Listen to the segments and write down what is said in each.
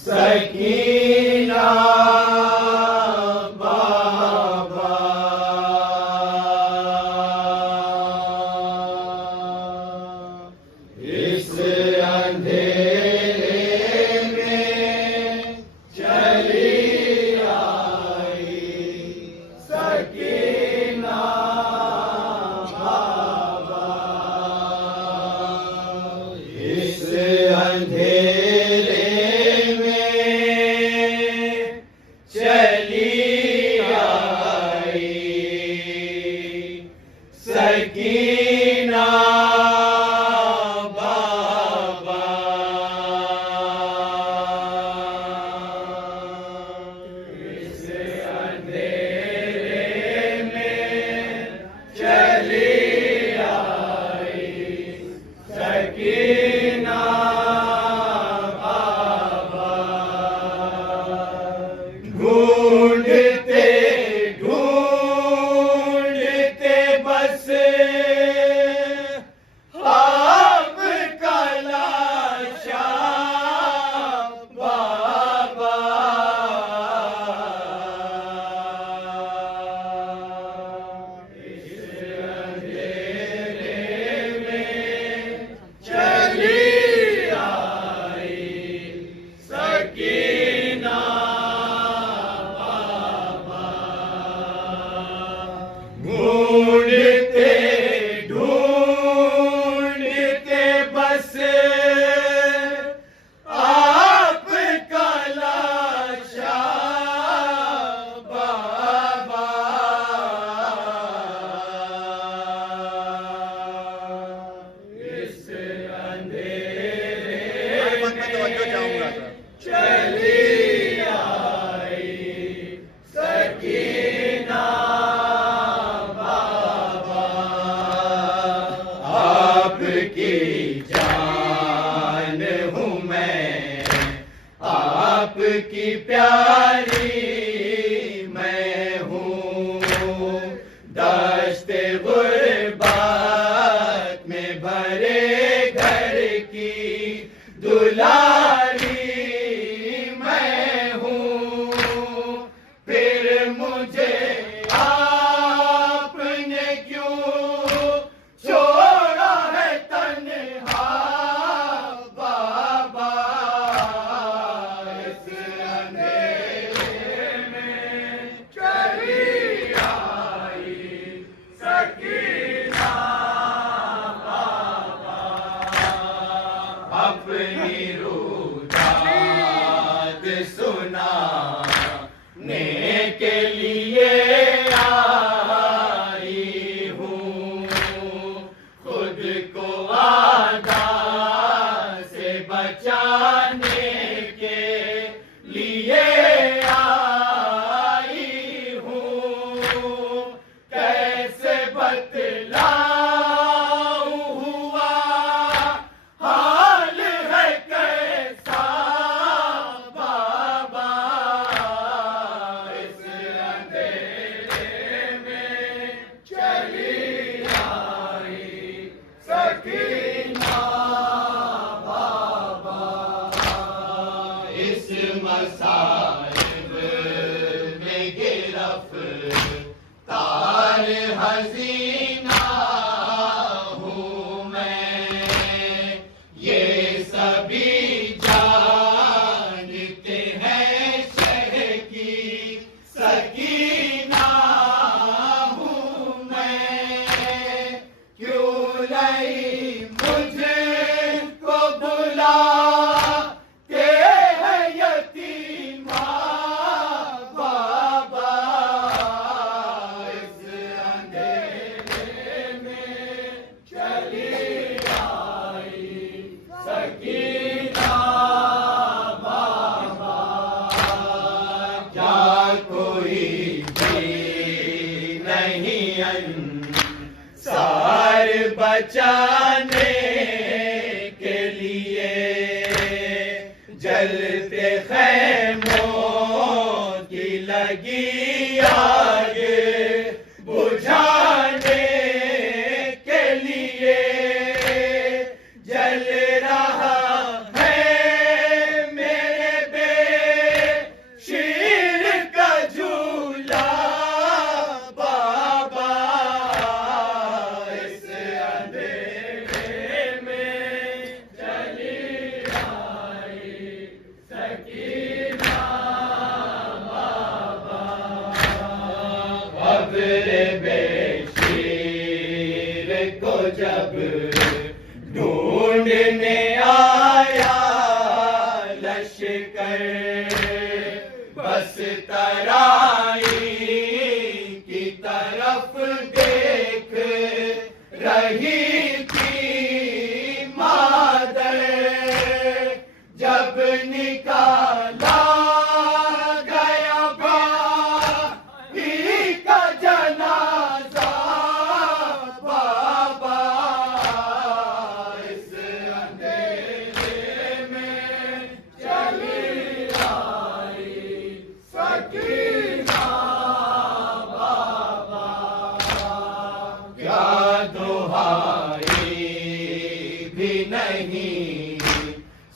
सकीना बाबा, इस अंधेरे में चली आई सकीना बाबा, इस अंधेरे चली आई सकीना बाबा, इस अंधेरे में चली आई सकीना बाबा। ढूंढते ढूंढते बस आपका लाशा बाबा, इस अंधेरे में चली आई सकीना ढूंढते ढूंढते बस आपका लाशा बाबा, इस अंधेरे में चली आई सकीना आपकी जान हूँ मैं, आपकी प्यारी मैं हूँ, दस्ते गुरबात में भरे घर की दुलारी मैं हूँ। फिर मुझे आपने क्यों छोड़ा है तन्हा बाबा, इस अंधेरे में चली आई सकीना बाबा, अपनी रुदात सुनाने के लिए बचाने के लिए आई हूँ। कैसे बतलाऊं हुआ हाल है कैसा बाबा, इस अंधेरे में चली आई सकीना मसाइब में गिरफ्तार हसीना हूँ मैं, ये सभी जानते हैं शहर की सकीना हूँ मैं। क्यों नहीं मुझे को बुला सार बचाने के लिए जलते खैमों की लगी आग बुझाने के लिए जल रहा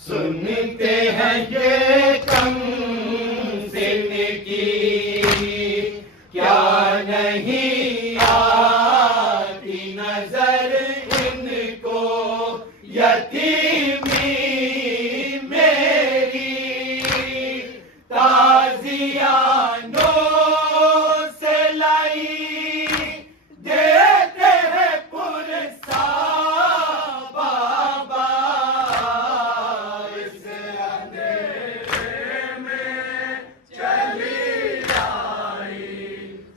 सुनते हैं ये कम सिन की, क्या नहीं आती नजर इनको यतीमी मेरी। ताजियानों से लाई देते हैं पुरसा बाबा, इस अंधेरे में चली आई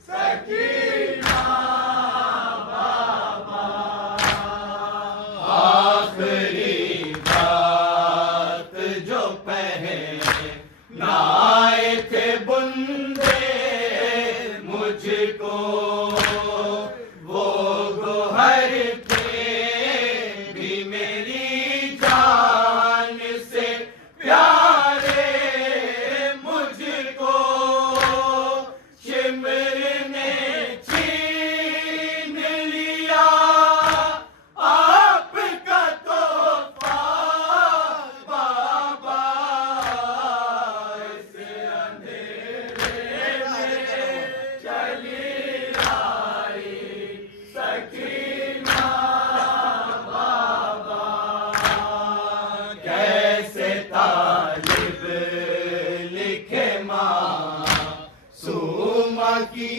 सकीना बाबा। आखिरी बात जो पहनाए थे बुंदे मुझको, वो गोहर थे भी मेरी जान से प्यारे मुझको। शिमर ने छीन लिया आपका तोहफा बाबा, इस अंधेरे में चली आई सकीना बाबा। कैसे तालिब लिखे मासूमा की